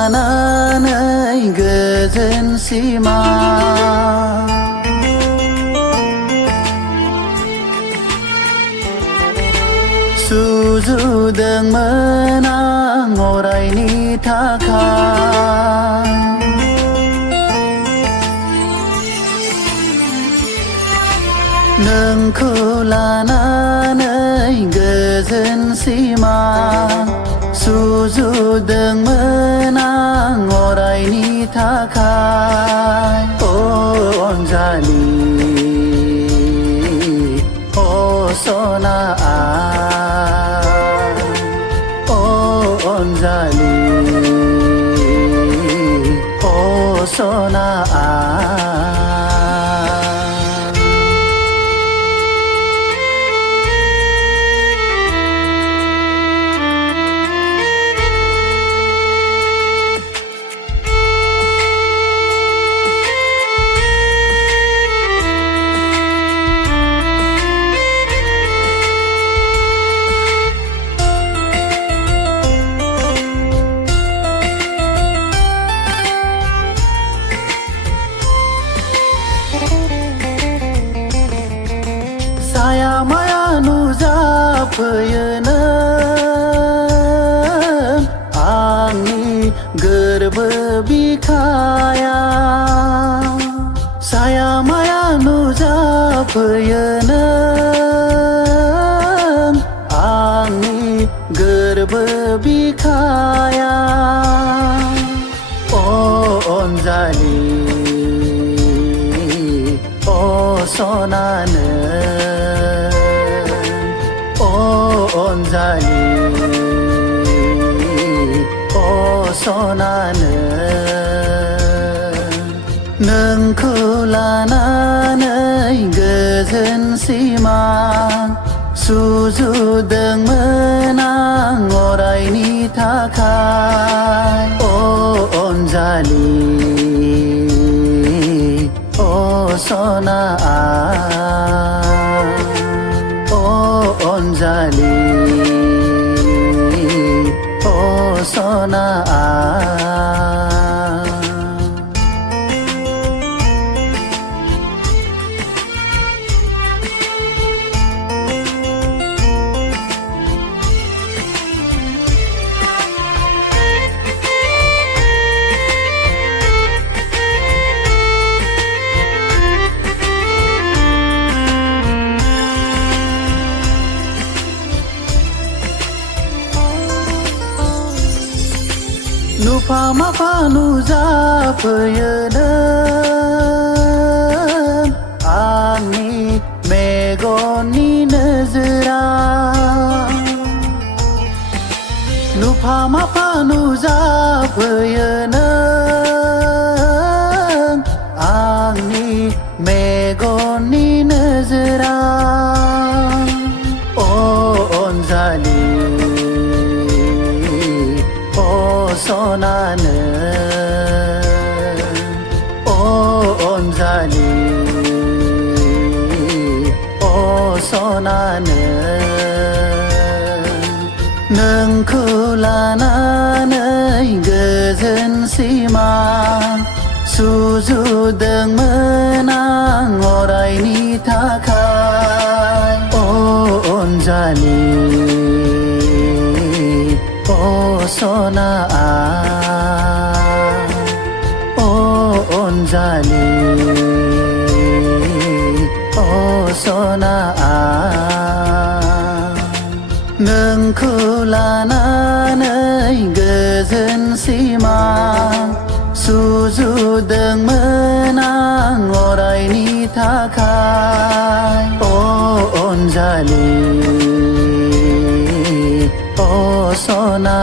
लानानै गोजोन सिमा सुजुदोंमोन आं अरायनि थाखाय नोंखौ लानानै गोजोन सिमा सुजुदोंमोन आं अरायनि थाखाय अनजालि सना अनजालि सना Saya maya नुजाफैयो नों आंनि गोरबो बिखायाव Saya maya नुजाफैयो नों आंनि गोरबो बिखायाव अनजालि सना अनजालि सना नोंखौ लानानै गोजोन सिमा सुजुदोंमोन आं अरायनि थाखाय अनजालि सना अनजालि सना Nufa mafa नुजाफैयो नों आंनि मेगननि नोजोराव Nufa mafa नुजाफैयो नों आंनि मेगननि नोजोराव अनजालि सना अनजालि सना नोंखौ लानानै गोजोन सिमा सुजुदोंमोन आं अरायनि थाखाय अनजालि सना अनजालि सना नोंखौ लानानै गोजोन सिमा सुजुदोंमोन आं अरायनि थाखाय अनजालि सना